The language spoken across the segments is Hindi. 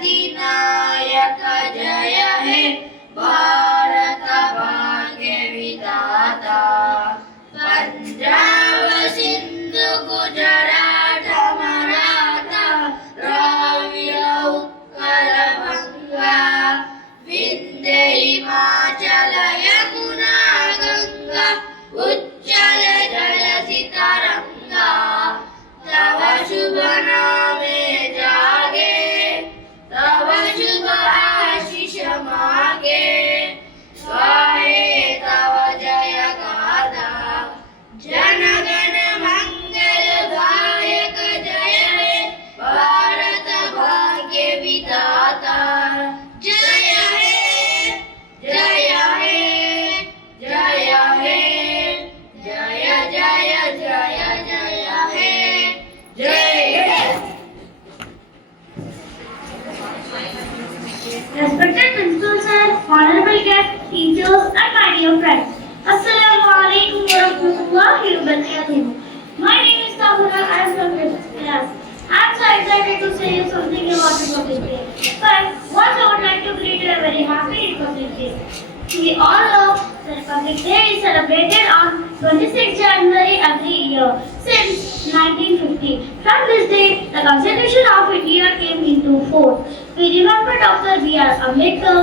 अधिनायक जय हे भारत भाग्य विधाता पंजाब सिंधु गुजरात मराठा द्रविड़ उत्कल बंगा विंध्य हिमाचल यमुना गंगा उच्चल जलधि तरंगा तव शुभ नामे जागे तव शुभ आशीष मागे गाहे तव जय गाथा जन गण मंगल गायक जय हे भारत भाग्य विधाता जय हे जय हे जय हे जय जय जय जय हे जय हे। Respected principal sir, honorable guests, teachers, and my dear friends, Assalamu alaikum wa rahmatullahi wa barakatuh. My name is Tahura. I am from 5th class. I am so excited to say you something about Republic Day. But once I would like to greet you a very happy Republic Day. We all know the Republic Day is celebrated on 26th January every year since 1950. From this day, the Constitution of India came into force. We remember Dr. B.R. Ambedkar,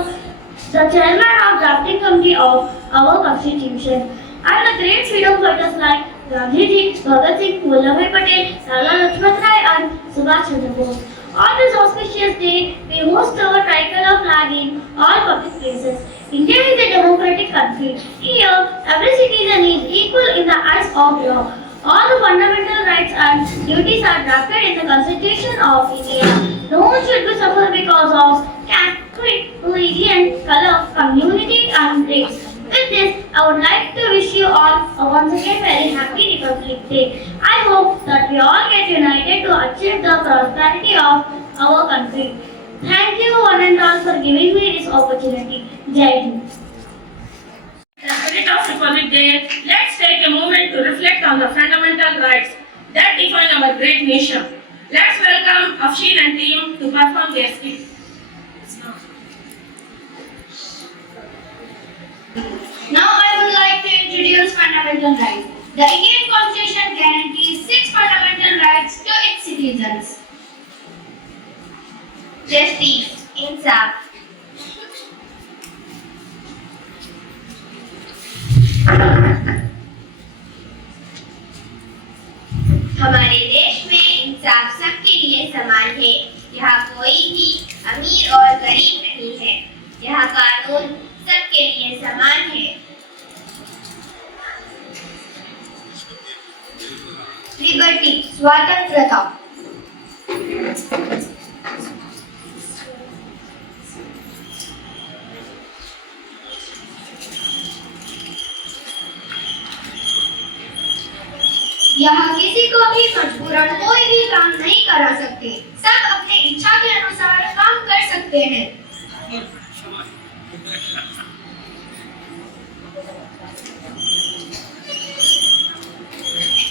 the chairman of drafting committee of our Constitution, and the great freedom fighters like Gandhiji, Bhagat Singh, Vallabhbhai Patel, Lala Lajpat Rai, and Subhash Chandra Bose. On this auspicious day, we host our tricolor flag in all public places. India is a democratic country. Here, every citizen is equal in the eyes of law. All the fundamental rights and duties are drafted in the Constitution of India. No one should be suffer because of caste, creed, religion, color, community, and race. With this, I would like to wish you all a once again very happy Republic Day. I hope that we all get united to achieve the prosperity of our country. Thank you one and all for giving me this opportunity. Jai Hind. In the spirit of Republic Day, let's take a moment to reflect on the fundamental rights that define our great nation. Let's welcome Afshin and team to perform their skit. Now I would like to introduce fundamental rights. The Indian Constitution guarantees 6 fundamental rights to its citizens. Justice, insaf. हमारे देश में इंसाफ सबके लिए समान है। यहाँ कोई भी अमीर और गरीब नहीं है। यहाँ कानून सबके लिए समान है। लिबर्टी, स्वतंत्रता। यहाँ किसी को भी मजबूरन कोई सकते हैं।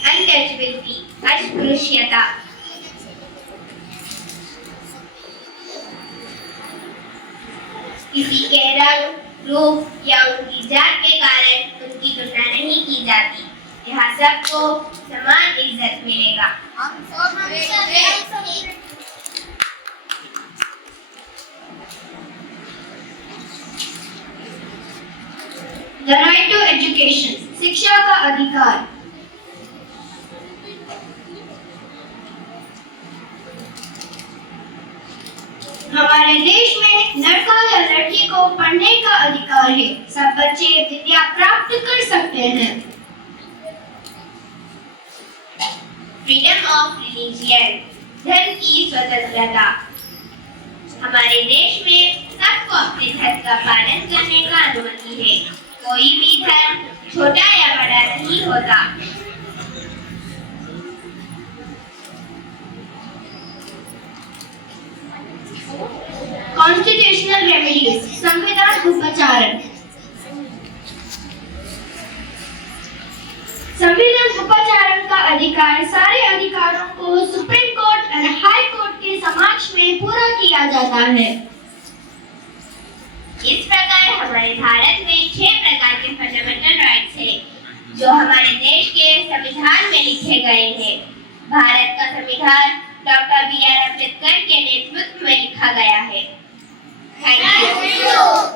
अनटचेबिलिटी, अस्पृश्यता। किसी के रंग, रूप या उनकी जात के कारण उनकी तुलना नहीं की जाती। यहाँ सबको समान इज्जत मिलेगा। The right to education, शिक्षा का अधिकार। हमारे देश में लड़का या लड़की को पढ़ने का अधिकार है। सब बच्चे विद्या प्राप्त कर सकते हैं। फ्रीडम ऑफ रिलीजियन, धर्म की स्वतंत्रता। हमारे देश में सबको अपने धर्म का पालन करने का अनुमति है। कोई भी धर्म छोटा या बड़ा नहीं होता। कॉन्स्टिट्यूशनल रेमेडीज, संविधान उपचारण। संविधान उपचारण का अधिकार सारे अधिकारों को सुप्रीम कोर्ट और हाई कोर्ट के समक्ष में पूरा किया जाता है। इस प्रकार हमारे भारत में 6 प्रकार के फंडामेंटल राइट्स हैं जो हमारे देश के संविधान में लिखे गए हैं। भारत का संविधान डॉक्टर B.R. अम्बेडकर के नेतृत्व में लिखा गया है। Thank you.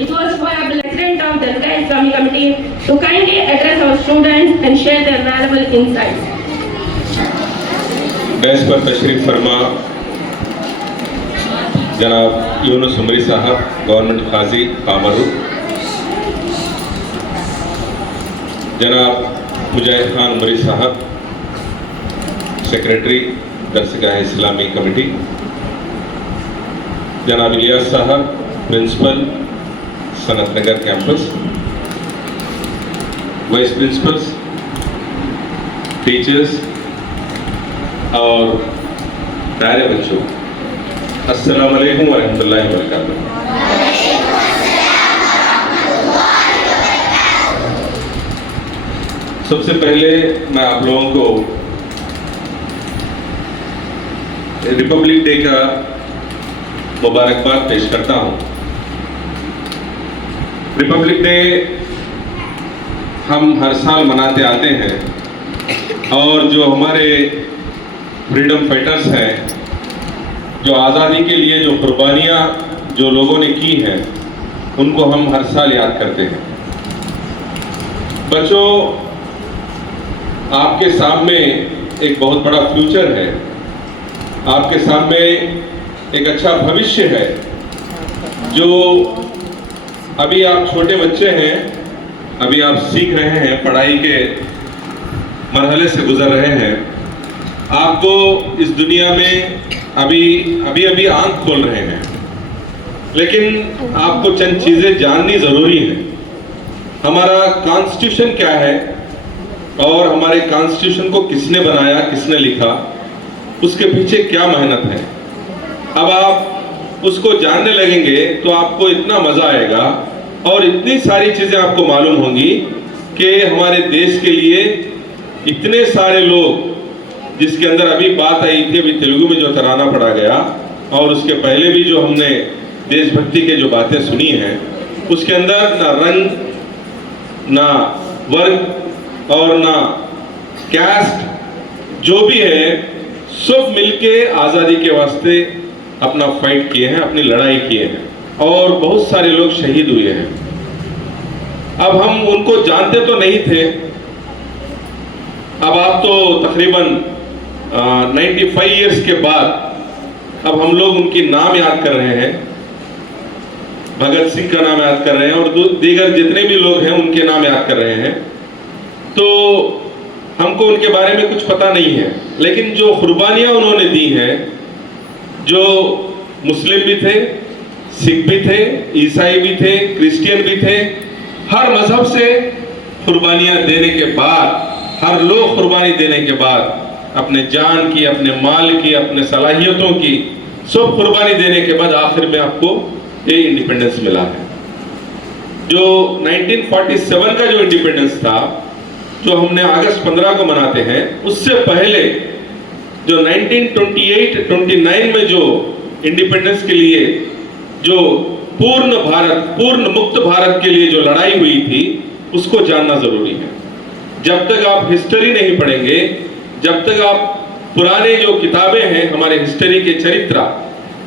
It was for our President of the Jalka Islamic Committee to kindly address our students and share their valuable insights. बैस पर तशरीफ फरमा जनाब यूनुस उमरी साहब, गवर्नमेंट काजी कामरू, जनाब मुजाहिद खान उमरी साहब, सेक्रेटरी दरसगाह इस्लामी कमेटी, जनाब इलियास साहब, प्रिंसिपल सनत नगर कैंपस, वाइस प्रिंसिपल्स, टीचर्स और प्यारे बच्चों, अस्सलाम वालेकुम वरहमतुल्लाहि वबरकातुहू। सबसे पहले मैं आप लोगों को रिपब्लिक डे का मुबारकबाद पेश करता हूं। रिपब्लिक डे हम हर साल मनाते आते हैं और जो हमारे फ्रीडम फाइटर्स हैं, जो आज़ादी के लिए जो कुर्बानियाँ जो लोगों ने की हैं, उनको हम हर साल याद करते हैं। बच्चों, आपके सामने एक बहुत बड़ा फ्यूचर है, आपके सामने एक अच्छा भविष्य है। जो अभी आप छोटे बच्चे हैं, अभी आप सीख रहे हैं, पढ़ाई के मरहले से गुजर रहे हैं, आपको इस दुनिया में अभी आंख खोल रहे हैं, लेकिन आपको चंद चीज़ें जाननी ज़रूरी है। हमारा कॉन्स्टिट्यूशन क्या है और हमारे कॉन्स्टिट्यूशन को किसने बनाया, किसने लिखा, उसके पीछे क्या मेहनत है। अब आप उसको जानने लगेंगे तो आपको इतना मज़ा आएगा और इतनी सारी चीज़ें आपको मालूम होंगी कि हमारे देश के लिए इतने सारे लोग, जिसके अंदर अभी बात आई थी, अभी तेलुगु में जो तराना पढ़ा गया और उसके पहले भी जो हमने देशभक्ति के जो बातें सुनी हैं, उसके अंदर ना रंग, ना वर्ग और ना कैस्ट, जो भी है सब मिलके आज़ादी के वास्ते अपना फाइट किए हैं, अपनी लड़ाई किए हैं और बहुत सारे लोग शहीद हुए हैं। अब हम उनको जानते तो नहीं थे, अब आप तो तकरीबन 95 इयर्स के बाद अब हम लोग उनकी नाम याद कर रहे हैं। भगत सिंह का नाम याद कर रहे हैं और दीगर जितने भी लोग हैं उनके नाम याद कर रहे हैं। तो हमको उनके बारे में कुछ पता नहीं है, लेकिन जो कुर्बानियां उन्होंने दी हैं, जो मुस्लिम भी थे, सिख भी थे, ईसाई भी थे, क्रिश्चियन भी थे, हर मजहब से कुर्बानियां देने के बाद, हर लोग कुर्बानी देने के बाद अपने जान की, अपने माल की, अपने सलाहियतों की सब कुर्बानी देने के बाद आखिर में आपको ये इंडिपेंडेंस मिला है। जो 1947 का जो इंडिपेंडेंस था, जो हमने अगस्त 15 को मनाते हैं, उससे पहले जो 1928-29 में जो इंडिपेंडेंस के लिए जो पूर्ण भारत, पूर्ण मुक्त भारत के लिए जो लड़ाई हुई थी, उसको जानना जरूरी है। जब तक आप हिस्ट्री नहीं पढ़ेंगे, जब तक आप पुराने जो किताबें हैं हमारे हिस्ट्री के चरित्र,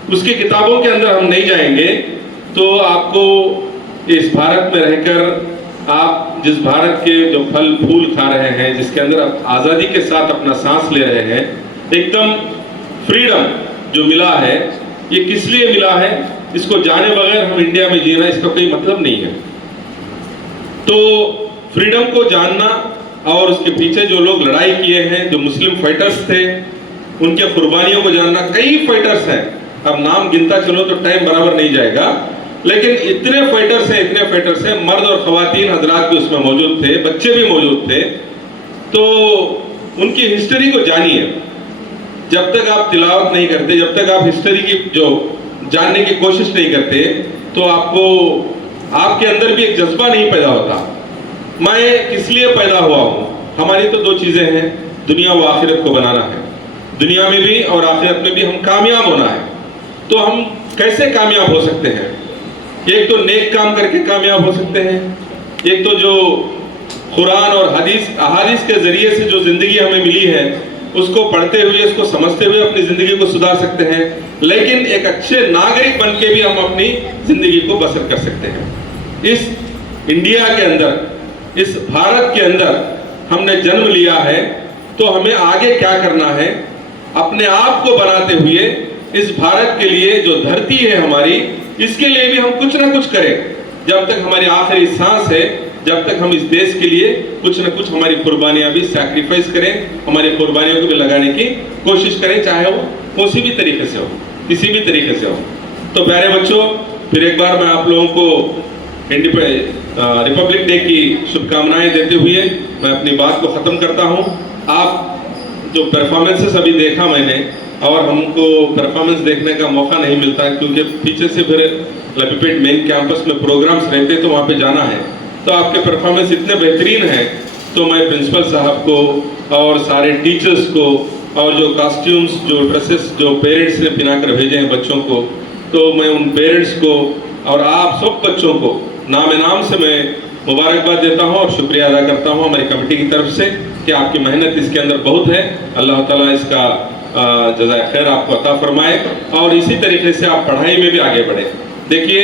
उसकी किताबों के अंदर हम नहीं जाएंगे, तो आपको इस भारत में रहकर आप जिस भारत के जो फल फूल खा रहे हैं, जिसके अंदर आप आज़ादी के साथ अपना सांस ले रहे हैं, एकदम फ्रीडम जो मिला है, ये किस लिए मिला है, इसको जाने बगैर हम इंडिया में जीना, इसका कोई मतलब नहीं है। तो फ्रीडम को जानना और उसके पीछे जो लोग लड़ाई किए हैं, जो मुस्लिम फाइटर्स थे, उनके कुर्बानियों को जानना। कई फाइटर्स हैं, अब नाम गिनता चलो तो टाइम बराबर नहीं जाएगा, लेकिन इतने फाइटर्स हैं, मर्द और खवातीन हजरात भी उसमें मौजूद थे, बच्चे भी मौजूद थे। तो उनकी हिस्ट्री को जानिए। जब तक आप तिलावत नहीं करते, जब तक आप हिस्ट्री की जो जानने की कोशिश नहीं करते, तो आपको आपके अंदर भी एक जज्बा नहीं पैदा होता। मैं किस लिए पैदा हुआ हूँ? हमारी तो दो चीजें हैं, दुनिया व आखिरत को बनाना है। दुनिया में भी और आखिरत में भी हम कामयाब होना है। तो हम कैसे कामयाब हो सकते हैं? एक तो नेक काम करके कामयाब हो सकते हैं, एक तो जो कुरान और अहादीस के जरिए से जो जिंदगी हमें मिली है, उसको पढ़ते हुए, उसको समझते हुए अपनी जिंदगी को सुधार सकते हैं। लेकिन एक अच्छे नागरिक बन के भी हम अपनी जिंदगी को बसर कर सकते हैं। इस इंडिया के अंदर, इस भारत के अंदर हमने जन्म लिया है, तो हमें आगे क्या करना है? अपने आप को बनाते हुए इस भारत के लिए जो धरती है हमारी, इसके लिए भी हम कुछ ना कुछ करें। जब तक हमारी आखिरी सांस है, जब तक हम इस देश के लिए कुछ ना कुछ हमारी कुर्बानियां भी सैक्रिफाइस करें, हमारी कुर्बानियों को भी लगाने की कोशिश करें, चाहे वो किसी भी तरीके से हो, किसी भी तरीके से हो। तो प्यारे बच्चों, फिर एक बार मैं आप लोगों को रिपब्लिक डे की शुभकामनाएं देते हुए मैं अपनी बात को ख़त्म करता हूं। आप जो परफॉर्मेंसेस अभी देखा मैंने, और हमको परफॉर्मेंस देखने का मौका नहीं मिलता क्योंकि पीछे से फिर लपीपेट मेन कैंपस में प्रोग्राम्स रहते, तो वहाँ पे जाना है। तो आपके परफॉर्मेंस इतने बेहतरीन हैं, तो मैं प्रिंसिपल साहब को और सारे टीचर्स को और जो कॉस्ट्यूम्स, जो ड्रेसेस जो पेरेंट्स ने पहना कर भेजे हैं बच्चों को, तो मैं उन पेरेंट्स को और आप सब बच्चों को नाम से मैं मुबारकबाद देता हूँ और शुक्रिया अदा करता हूँ हमारी कमेटी की तरफ से कि आपकी मेहनत इसके अंदर बहुत है। अल्लाह ताला इसका जज़ाए खैर आपको अता फरमाए और इसी तरीके से आप पढ़ाई में भी आगे बढ़े। देखिए,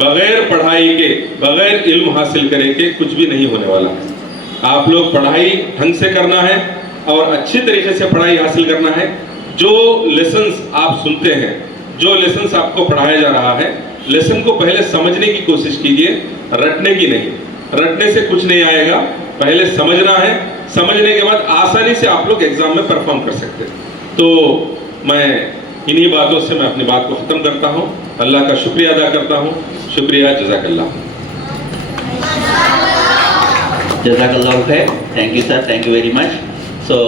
बगैर पढ़ाई के, बगैर इल्म हासिल करे के कुछ भी नहीं होने वाला है। आप लोग पढ़ाई ढंग से करना है और अच्छी तरीके से पढ़ाई हासिल करना है। जो लेसन्स आप सुनते हैं, जो लेसन्स आपको पढ़ाया जा रहा है, लेसन को पहले समझने की कोशिश कीजिए, रटने की नहीं। रटने से कुछ नहीं आएगा, पहले समझना है। समझने के बाद आसानी से आप लोग एग्जाम में परफॉर्म कर सकते हैं। तो मैं इन्हीं बातों से मैं अपनी बात को ख़त्म करता हूँ। अल्लाह का शुक्रिया अदा करता हूँ। शुक्रिया, जज़ाकल्लाह। जज़ाकल्लाह खैर। Thank you sir, thank you very much. So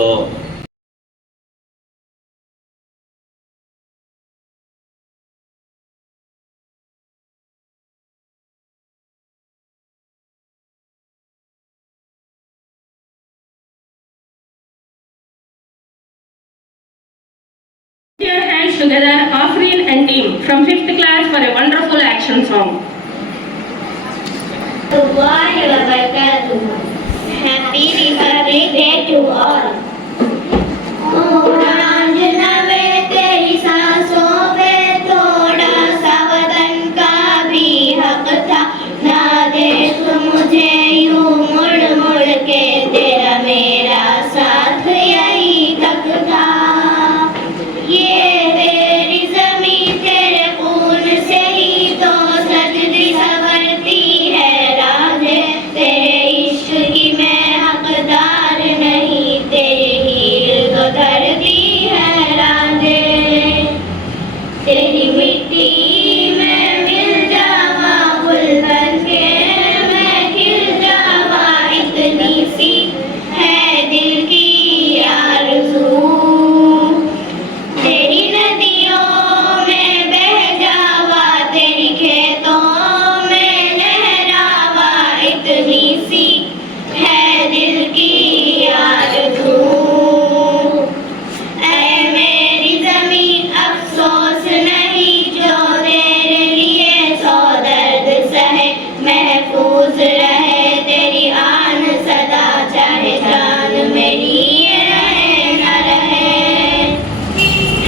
Put your hands together, Afreen and team from 5th class for a wonderful action song. Happy Republic Day to all. तेरी सांसों पे थोड़ा सा वतन का भी हक था, ना देख मुझे यूं मुड़ मुड़ के, तेरा मेरा साथ यही तक था। ये तेरी ज़मीं तेरे खून से ही तो सजदी संवरती है, राज़े तेरे इश्क की मैं हकदार नहीं, तेरे हीर तो धरती है राज़े। तेरी मिट्टी में मिल जावा गुल बन के, मैं खिल जावा, इतनी सी है दिल की आरज़ू। तेरी नदियों में बह जावा, तेरी खेतों में लहरावा, इतनी सी है दिल की आरज़ू। ऐ मेरी ज़मीन अफ़सोस नहीं जो तेरे लिए सौ दर्द सहे, महफूज रहे तेरी आन सदा, चाहे जान मेरी ये रहे न रहे।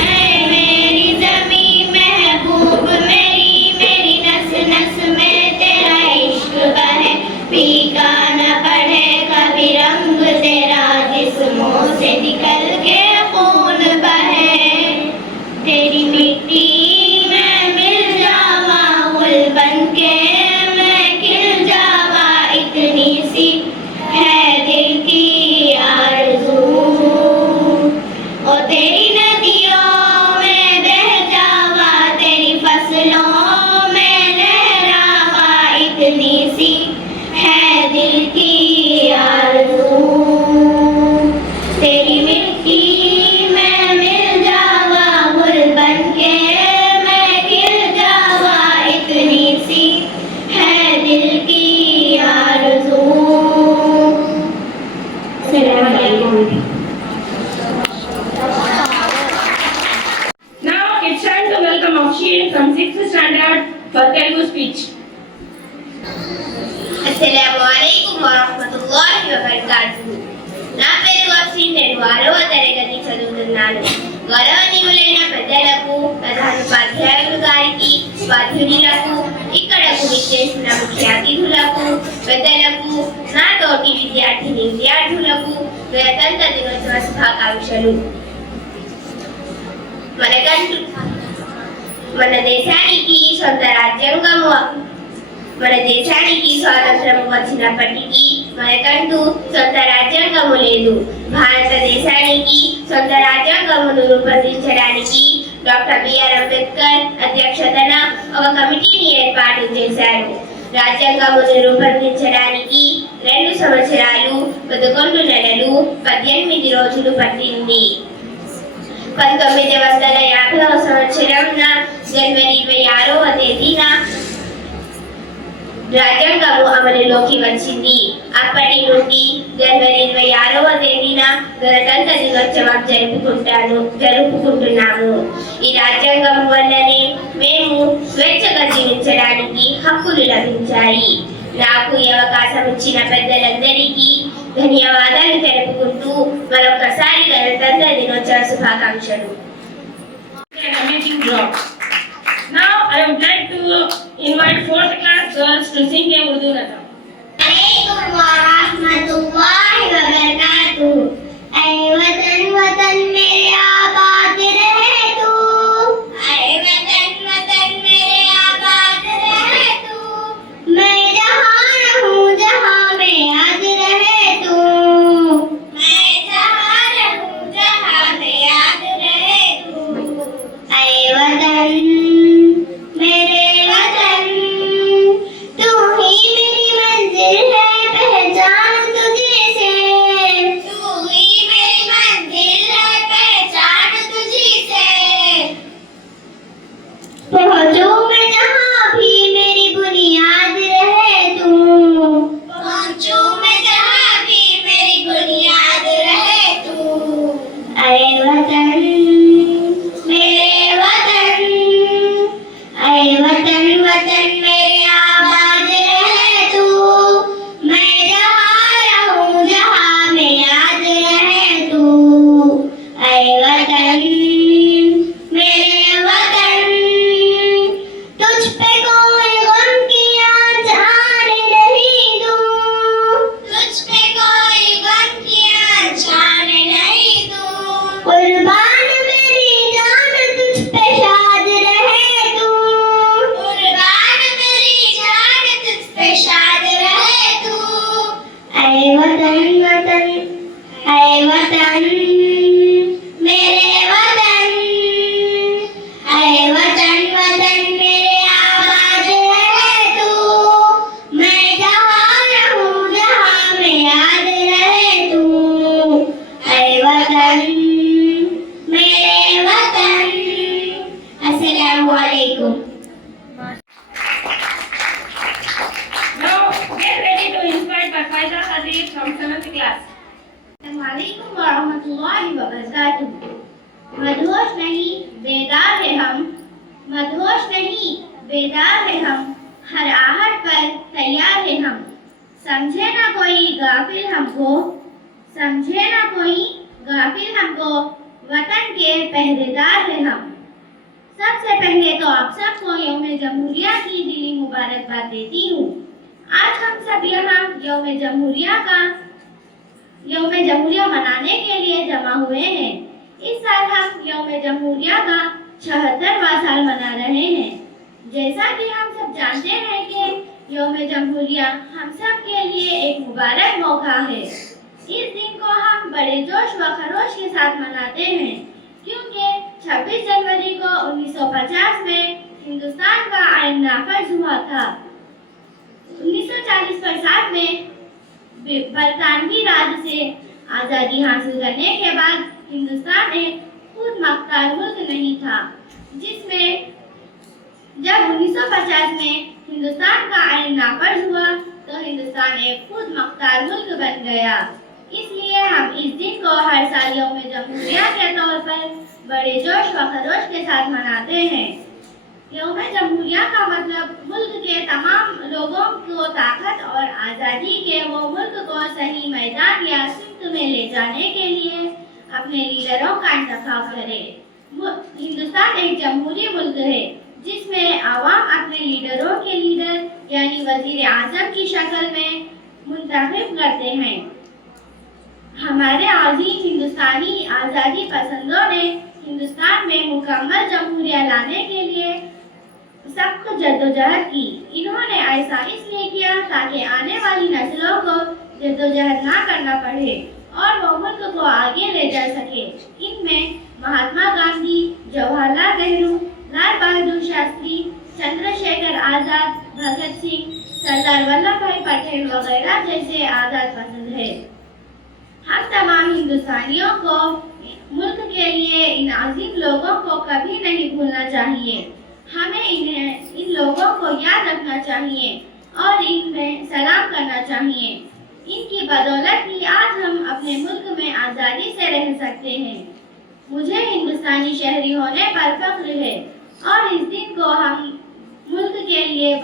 ऐ मेरी ज़मीं महबूब मेरी, मेरी नस नस में तेरा इश्क बहे, फीका न पड़े कभी रंग तेरा, जिस्मों से निकल के खून बहे। तेरी मिट्टी में मिल जावा गुल बन के, मैं खिल जावा, इतनी सी है दिल की आरज़ू। ओ तेरी नदियों में बह जावा, तेरी फसलों में लहरावा, इतनी सी है दिल की आरज़ू। तेरी मिट्टी में मिल जावा गुल बन के, मैं खिल जावा, इतनी सी है दिल की आरज़ू। अस्सलाम वालेकुम। Now it's time to welcome Afshin from 6th standard for Telugu speech. అస్సలాముఅలైకుం వరహ్మతుల్లాహి వబరకాతుహు. నా పేరు అఫ్సీన్, నేను 6వ తరగతి చదువుతున్నాను. గౌరవనీయులైన పెద్దలకు, ప్రధానోపాధ్యాయులు గారికి, స్వాధ్యులకు, ఇక్కడకు విచ్చేసిన ముఖ్య అతిథులకు, పెద్దలకు, నా తోటి విద్యార్థులకు గణతంత్ర దినోత్సవ శుభాకాంక్షలు. మన దేశానికి సొంత రాజ్యాంగము, మన దేశానికి స్వాతంత్రం వచ్చినప్పటికీ మనకంటూ సొంత రాజ్యాంగము లేదు. భారతదేశానికి సొంత రాజ్యాంగమును రూపొందించడానికి డాక్టర్ బిఆర్ అంబేద్కర్ అధ్యక్షతన ఒక కమిటీని ఏర్పాటు చేశారు. రాజ్యాంగమును రూపొందించడానికి 2 సంవత్సరాలు 11 నెలలు 18 రోజులు పట్టింది. 1950వ సంవత్సరం జనవరి 26వ తేదీన రాజ్యాంగము అమలులోకి వచ్చింది. అప్పటి నుండి జనవరి 26వ తేదీన గణతంత్ర దినోత్సవం జరుపుకుంటున్నాము. ఈ రాజ్యాంగం వల్లనే మేము స్వేచ్ఛగా జీవించడానికి హక్కులు లభించాయి. నాకు ఈ అవకాశం ఇచ్చిన పెద్దలందరికీ ధన్యవాదాలు తెలుపుకుంటూ మరొకసారి గణతంత్ర దినోత్సవ శుభాకాంక్షలు. An amazing job. Now I would like to invite 4th class girls to sing a Urdu nazam. Assalamualaikum warahmatullahi wabarakatuh. ऐ वतन वतन मेरे आबाद रहे तू, ऐ वतन वतन मेरे आबाद रहे तू, मैं जहाँ रहूं जहाँ में याद रहे तू, मैं जहाँ रहूं जहाँ में याद रहे तू, ऐ वतन मेरे वतन तू ही मेरी मंजिल है पहचान तुझे से, तू ही मेरी मंजिल है पहचान तुझे से, पहुँचूं मैं जहाँ भी मेरी बुनियाद रहे तू, पहुँचूं मैं जहाँ भी मेरी बुनियाद रहे तू, ऐ वतन मेरे वतन, ऐ वतन वतन मेरे आबाद रहे तू, मैं जहाँ रहूं जहाँ में याद रहे तू, ऐ वतन मेरे वतन तुझ पे कोई गम की आंचान नहीं दूं, तुझ पे कोई गम की आंचान नहीं दूं, कुर्बान मेरी जान तुझ पे शाद रहे तू, कुर्बान मेरी जान तुझ पे शाद रहे तू, ऐ वतन वतन, ऐ वतन मेरे वतन, ऐ वतन वतन मेरे आबाद रहे तू, मैं जहाँ रहूं जहाँ में याद रहे तू, ऐ वतन मेरे वतन. अस्सलामु अलैकुम. Now get ready to inspired by Faiza Hadid from 7th class. अस्सलामुअलैकुम वरहमतुल्लाहि वबरकातुहू। मदहोश नहीं बेदार है हम, मदहोश नहीं बेदार है हम, हर आहट पर तैयार है हम, समझे ना कोई गाफिल हमको, समझे ना कोई गाफिल हमको, वतन के पहरेदार है हम। सबसे पहले तो आप सबको यौम जमहूरिया की दिली मुबारकबाद देती हूँ। आज हम सब यहाँ यौम जमहूरिया मनाने के लिए जमा हुए हैं। इस साल हम यौम जमहूरिया का 76वां साल मना रहे हैं। जैसा कि हम सब जानते हैं कि यौम जमहूरिया हम सब के लिए एक मुबारक मौका है। इस दिन को हम बड़े जोश व खरोश के साथ मनाते हैं, क्योंकि 26 जनवरी को 1950 में हिंदुस्तान का आईन नाफिज हुआ था। 1940 में बरतानवी राज से आज़ादी हासिल करने के बाद हिंदुस्तान एक खुद मुख्तार मुल्क नहीं था, जिसमें जब 1950 में हिंदुस्तान का आईन नाफिज हुआ तो हिंदुस्तान एक खुद मुख्तार मुल्क बन गया। इसलिए हम इस दिन को हर साल यौम जमहूरिया के तौर पर बड़े जोश व खरोश के साथ मनाते हैं। यौम जमहूरिया का मतलब मुल्क के तमाम लोगों को ताकत और आज़ादी के वो मुल्क को सही मैदान या सिमत में ले जाने के लिए अपने लीडरों का इंतखाब करे। हिंदुस्तान एक जमहूरी मुल्क है, जिसमें आवाम अपने लीडरों के लीडर यानी वजीर आज़म की शक्ल में मुंतखब करते हैं। हमारे आज़ीम हिंदुस्तानी आज़ादी पसंदों ने हिंदुस्तान में मुकम्मल जमहूरिया लाने के लिए सख्त जद्दोजहद की। इन्होंने ऐसा इसलिए किया ताकि आने वाली नस्लों को जद्दोजहद ना करना पड़े और वो मुल्क को आगे ले जा सके। इनमें महात्मा गांधी, जवाहरलाल नेहरू, लाल बहादुर शास्त्री, चंद्रशेखर आज़ाद, भगत सिंह, सरदार वल्लभ भाई पटेल वगैरह जैसे आज़ाद पसंद है। हम तमाम हिंदुस्तानियों को मुल्क के लिए इन अजीम लोगों को कभी नहीं भूलना चाहिए। हमें इन लोगों को याद रखना चाहिए और इनमें सलाम करना चाहिए। इनकी बदौलत ही आज हम अपने मुल्क में आज़ादी से रह सकते हैं। मुझे हिंदुस्तानी शहरी होने पर फख्र है और इस दिन को हम मुल्क के लिए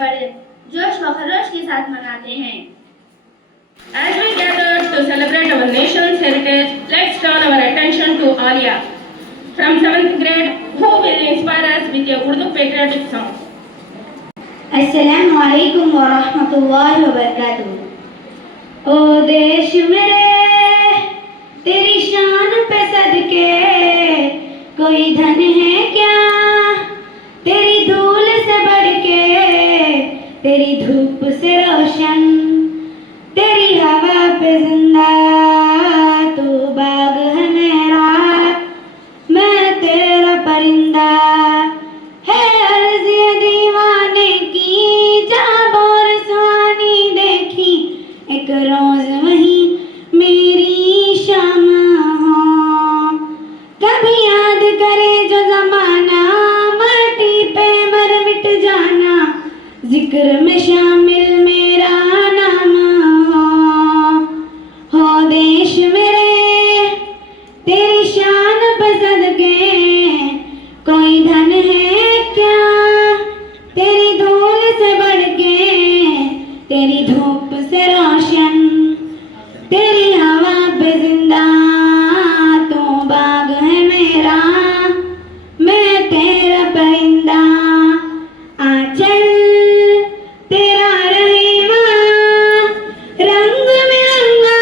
जोश व खरोश के साथ मनाते हैं। As we gather to celebrate our nation's heritage, let's turn our attention to Alia from 7th grade, who will inspire us with a Urdu patriotic song. अस्सलाम वालेकुम व रहमतुल्लाहि व बरकातुहू। ओ देश मेरे तेरी शान पे सदके कोई धन है क्या, तेरी धूल से बढ़ के, तेरी धूप से रोशन, तेरी हवा पे जिंदा, तू बाग है मेरा, मैं तेरा परिंदा, है अर्ज़ ये दीवाने की, जहाँ बोर सुहानी देखी, एक रोज वही मेरी शाम हो। कभी याद करे जो जमाना, माटी पे मर मिट जाना, जिक्र में शामिल मेरा नाम हो देश मेरे तेरी शान पे सदके कोई धन है क्या, तेरी धूल से बढ़ के, तेरी धूप से रोशन, तेरी हवा पे जिंदा, तू बाग है मेरा, मैं तेरा परिंदा, आंचल तेरा रहीमा, रंग बिरंगा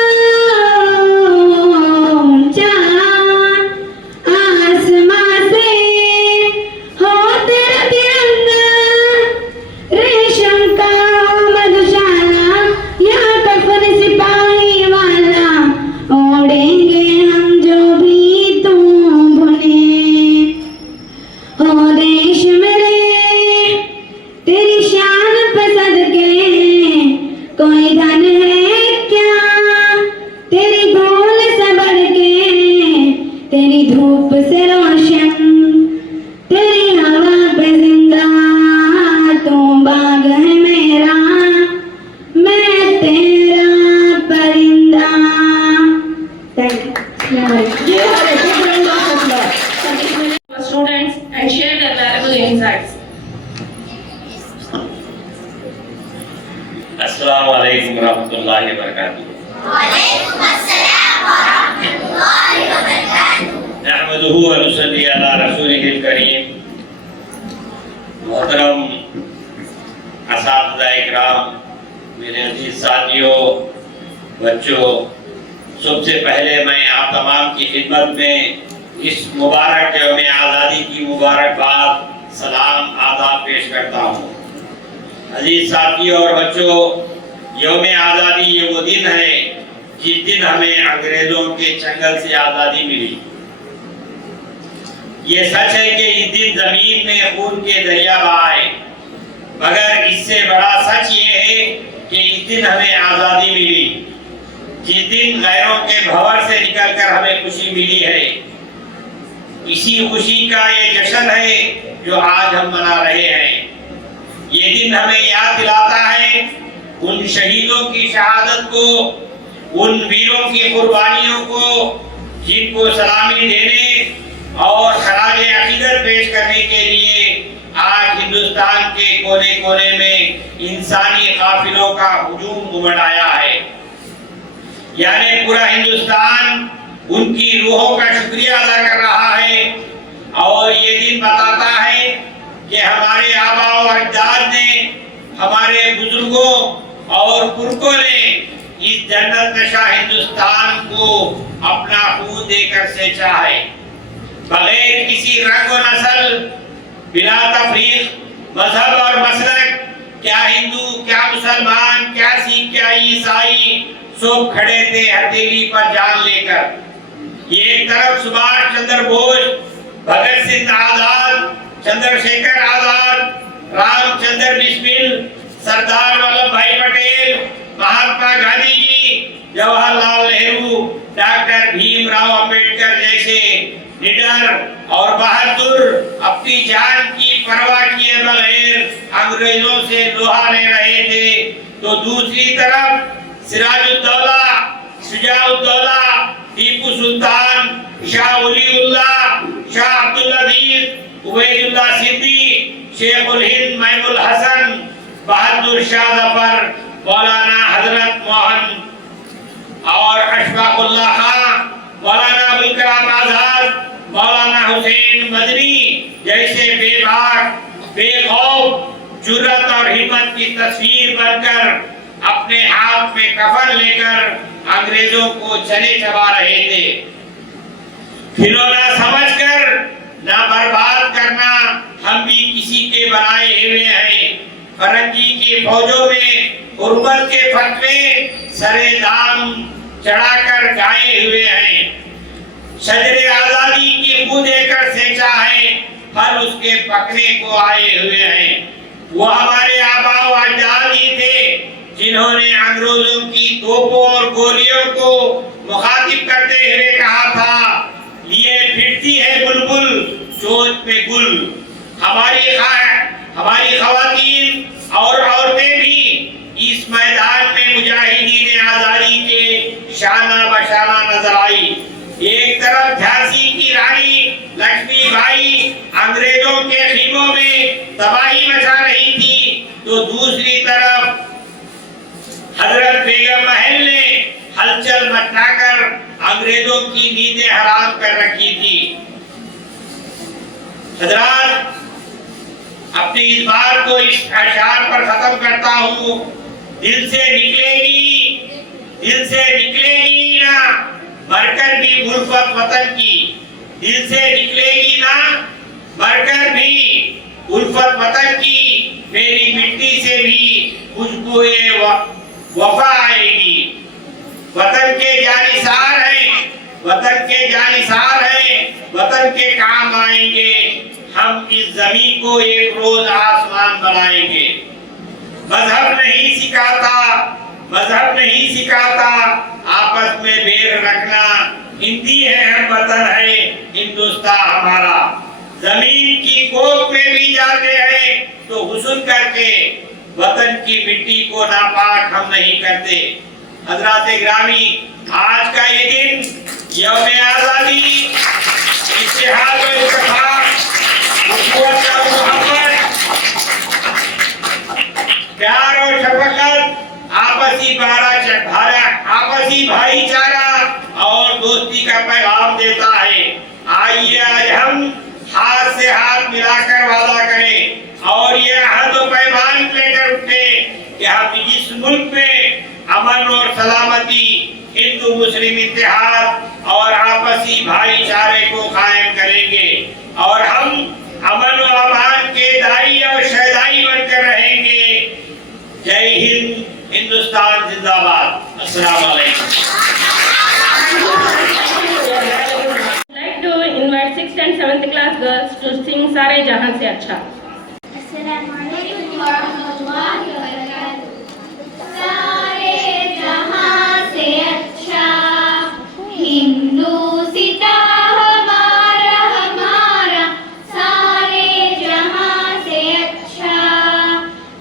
ऊंचा, आसमां से हो तेरा तिरंगा, रेशम का मधुशाला, या कफन सिपाही वाला, ओढ़ेंगे हम जो भी तू भुने। हो देश मेरे तेरी शान पे सदके कोई धन है क्या, तेरी धूल से बढ़ के, तेरी धूप से रोशन, तेरी हवा पे जिंदा, तू बाग है मेरा, मैं तेरा परिंदा। Thank you. Give her a big round of applause. Our students and share their valuable insights. अस्सलाम वालेकुम रहमतुल्लाहि व बरकातुहू। नहमदुहु व नुसल्ली अला रसूलिहिल करीम। मोहतरम असातिज़ा इकराम, मेरे अजीज साथियों, बच्चों, सबसे पहले मैं आप तमाम की खिदमत में इस मुबारक यौम आज़ादी की मुबारकबाद, सलाम, आदाब पेश करता हूँ। अजीज साथियों और बच्चों, यौम आज़ादी ये वो दिन है जिस दिन हमें अंग्रेजों के चंगल से आज़ादी मिली। ये सच है कि इस दिन जमीन में खून के दरिया बहाए, मगर इससे बड़ा सच ये है कि इस दिन हमें आज़ादी मिली, जिस दिन गैरों के भंवर से निकलकर हमें खुशी मिली है। इसी खुशी का ये जश्न है जो आज हम मना रहे हैं। ये दिन हमें याद दिलाता है उन शहीदों की शहादत को, उन वीरों की कुर्बानियों को, जिनको सलामी देने और खराज अकीदत पेश करने के लिए आज हिंदुस्तान के कोने कोने में इंसानी काफिलों का हुजूम उमड़ आया है। यानी पूरा हिंदुस्तान उनकी रूहों का शुक्रिया अदा कर रहा है। और ये दिन बताता है कि हमारे आबा और अजदाद ने, हमारे बुजुर्गों और पुरखों ने इस जन्नत नशा हिंदुस्तान को अपना खून देकर सेंचा है, बगैर किसी रंग व नस्ल, बिना तफरीक, मजहब और मसलक। क्या हिंदू, क्या मुसलमान, क्या सिख, क्या ईसाई, सब खड़े थे हथेली पर जान लेकर। ये एक तरफ सुभाष चंद्र बोस, भगत सिंह आजाद, चंद्रशेखर आजाद, रामचंद्र बिस्मिल, सरदार वल्लभ भाई पटेल, महात्मा गांधी जी, जवाहरलाल नेहरू, डॉक्टर भीमराव अंबेडकर जैसे निडर और बहादुर अपनी जान की परवाह किए बगैर अंग्रेजों से लोहा ले रहे थे, तो दूसरी तरफ सिराजुद्दौला, शुजाउद्दौला, टीपू सुल्तान, शाह वलीउल्लाह, शाह अब्दुल अजीज, उबैदुल्लाह सिद्दी, शेख उल हिंद महमूद हसन, बहादुर शाह जफर, मौलाना हजरत मोहन और अशफाकुल्लाह खान, मौलाना अबुल कलाम आजाद, मौलाना हुसैन मदनी जैसे बेबाक, बेखौफ, जुर्रत और हिम्मत की तस्वीर बनकर अपने हाथ में कफन लेकर अंग्रेजों को चले चबा रहे थे। खिलौना समझकर ना बर्बाद करना, हम भी किसी के बनाए हुए हैं। फरंगी की फौजों में हुर्मत के फतवे सरे दाम चढ़ाकर गाए हुए हैं। शजरे आजादी की बू देकर सेंचा है, फल उसके पकने को आए हुए हैं। वो हमारे आबा व अजदाद ही थे जिन्होंने अंग्रेजों की तोपों और गोलियों को मुखातिब करते हुए कहा था, ये फिरती है बुलबुल चोंच पे गुल। हमारी खवातीन और औरतें भी इस मैदान में मुजाहिदीन आजादी के शाना बशाना नजर आई। एक तरफ झांसी की रानी लक्ष्मीबाई अंग्रेजों के खीमों में तबाही मचा रही थी, तो दूसरी तरफ हजरत बेगम महल ने हलचल मचाकर अंग्रेजों की नींदें हराम कर रखी थी। हजरात, अपनी इस बात को इस अशार पर खत्म करता हूँ। दिल से निकलेगी ना मरकर भी उल्फत वतन की, दिल से निकलेगी ना मरकर भी उल्फत वतन की, मेरी मिट्टी से भी खुशबुए वफा आएगी। वतन के जानिसार हैं, वतन के काम आएंगे, हम इस जमीन को एक रोज आसमान बनाएंगे। मजहब नहीं सिखाता आपस में बैर रखना, हिंदी है हम वतन है हिंदुस्तान हमारा। जमीन की कोख में भी जाते हैं तो हुस्न करके वतन की मिट्टी को नापाक हम नहीं करते। हजरात ग्रामी, आज का ये दिन यौम आजादी, इत्तेहाद व इत्तेफाक, उखुवत और मोहब्बत, प्यार और शफकत, आपसी भाईचारा और दोस्ती का पैगाम देता है। आइए आज हम हाथ से हाथ मिलाकर वादा करें और ये अहद व पैमान लेकर उठे कि हम इस मुल्क में अमन और सलामती, हिंदू मुस्लिम इत्तेहाद और आपसी भाईचारे को कायम करेंगे और हम अमन व अमान के दाई और शहदाई बनकर रहेंगे। जय हिंद, हिंदुस्तान जिंदाबाद। अस्सलाम वालेकुम। I'd like to invite 6th and 7th class girls to sing सारे जहां से अच्छा। अस्सलामुअलैकुम वरहमतुल्लाहि वबरकातुहू। सारे जहां से अच्छा हिंदू सिता हमारा, सारे जहां से अच्छा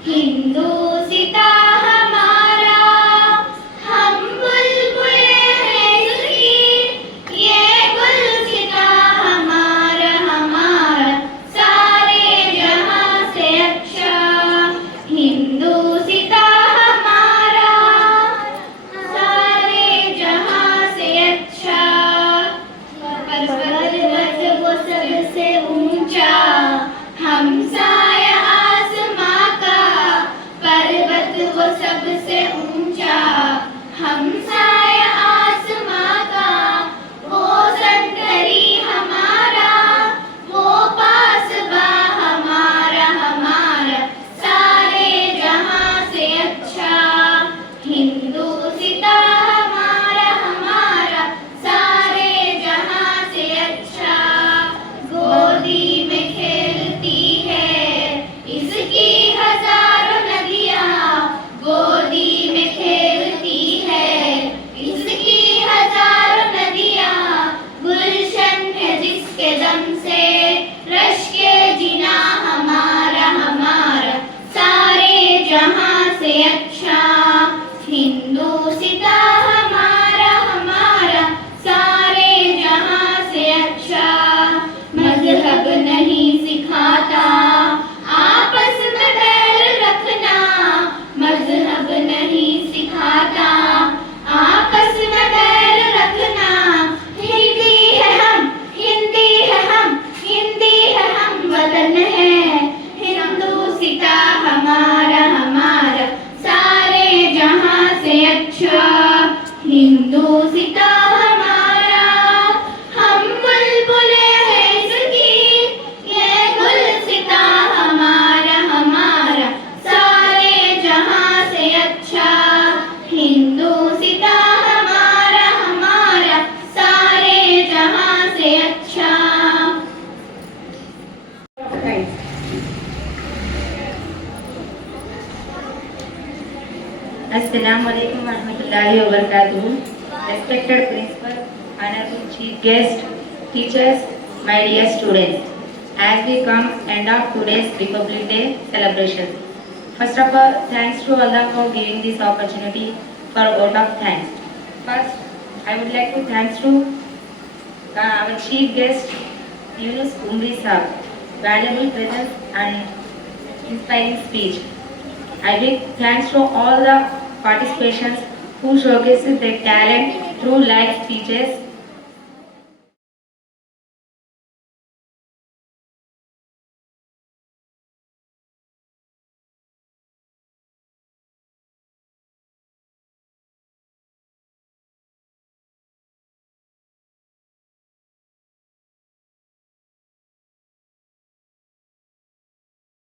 हिंदू सिता हमारा। हम बुलबुल हैं इसकी, ये गुलसिता हमारा, सारे जहां हिंदोसिता हमारा, हम बुलबुले हैं इसकी, ये गुलसिता हमारा हमारा सारे जहां से अच्छा। हिंदोसिता हमारा हमारा सारे जहां से अच्छा। Assalamu alaikum warahmatullahi wabarakatuh. Respected principal, honorable chief guest, teachers, my dear students. As we come end of today's Republic Day celebration. First of all, thanks to Allah for giving this opportunity for a vote of thanks. First, I would like to thanks to our chief guest, Yunus Umri Saab, valuable presence and inspiring speech. I big thanks to all the participations who showcases their talent through live speeches